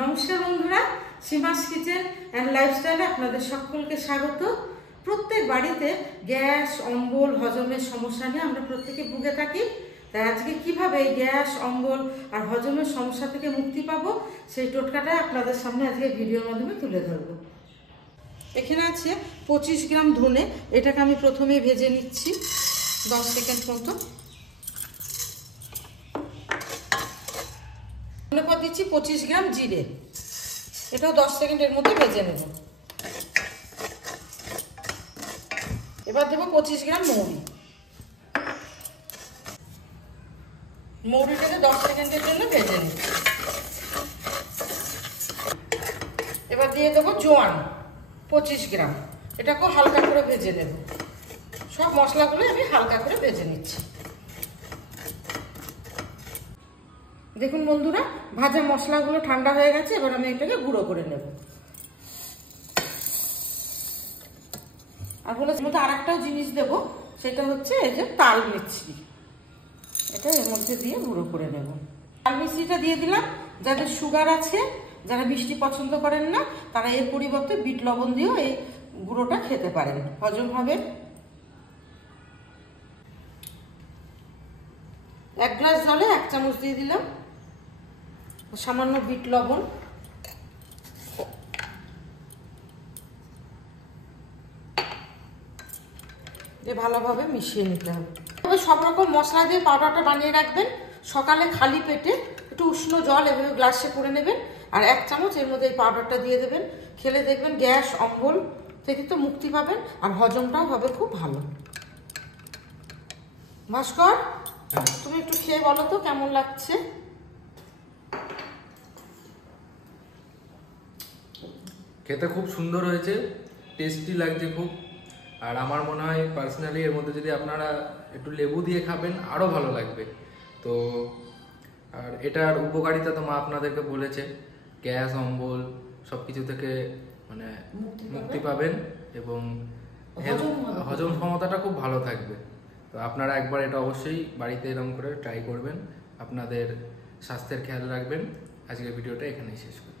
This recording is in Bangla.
নমস্কার বন্ধুরা, সীমাস কিচেন অ্যান্ড লাইফস্টাইলে আপনাদের সকলকে স্বাগত। প্রত্যেক বাড়িতে গ্যাস, অম্বল, হজমের সমস্যা নিয়ে আমরা প্রত্যেকে ভুগে থাকি। তাই আজকে কিভাবে এই গ্যাস, অম্বল আর হজমের সমস্যা থেকে মুক্তি পাবো সেই টোটকাটা আপনাদের সামনে আজকে ভিডিওর মাধ্যমে তুলে ধরবো। এখানে আছে 25 গ্রাম ধনে, এটাকে আমি প্রথমে ভেজে নিচ্ছি 10 সেকেন্ড মতো। এরপর দিচ্ছি 25 গ্রাম জিরে, এটাও 10 সেকেন্ডের মধ্যে ভেজে নেব। এবার দেবো 25 গ্রাম মৌরি, মৌরিটাকে 10 সেকেন্ডের জন্য ভেজে নেব। এবার দিয়ে দেবো জোয়ান 25 গ্রাম, এটাকেও হালকা করে ভেজে নেব। সব মশলাগুলো আমি হালকা করে ভেজে নিচ্ছি। দেখুন বন্ধুরা, ভাজা মশলাগুলো ঠান্ডা হয়ে গেছে, এবার আমি এটাকে গুঁড়ো করে নেব। আর বলে মধ্যে আর একটাও জিনিস দেবো, সেটা হচ্ছে এই যে তাল মিছরি, এটা এর মধ্যে দিয়ে গুঁড়ো করে নেব। তাল মিছরিটা দিয়ে দিলাম। যাদের সুগার আছে, যারা মিষ্টি পছন্দ করেন না, তারা এর পরিবর্তে বিট লবণ দিয়েও এই গুঁড়োটা খেতে পারেন, হজম হবে। 1 গ্লাস জলে 1 চামচ দিয়ে দিলাম সামান্য বিট লবণ। ভালোভাবে মিশিয়ে নিতে হবে। সব রকম মশলা দিয়ে পাউডারটা বানিয়ে রাখবেন। সকালে খালি পেটে একটু উষ্ণ জল এভাবে গ্লাসে করে নেবেন, আর 1 চামচ এর মধ্যে এই পাউডারটা দিয়ে দেবেন। খেলে দেখবেন গ্যাস, অম্বল থেকে তো মুক্তি পাবেন, আর হজমটাও হবে খুব ভালো। ভাস্কর, তুমি একটু খেয়ে বলো তো কেমন লাগছে। খেতে খুব সুন্দর হয়েছে, টেস্টি লাগছে খুব। আর আমার মনে হয় পার্সোনালি এর মধ্যে যদি আপনারা একটু লেবু দিয়ে খাবেন আরও ভালো লাগবে। তো আর এটার উপকারিতা তো মা আপনাদেরকে বলেছে, গ্যাস, অম্বল সব কিছু থেকে মানে মুক্তি পাবেন এবং হজম ক্ষমতাটা খুব ভালো থাকবে। তো আপনারা একবার এটা অবশ্যই বাড়িতে এরকম করে ট্রাই করবেন, আপনাদের স্বাস্থ্যের খেয়াল রাখবেন। আজকের ভিডিওটা এখানেই শেষ করছি।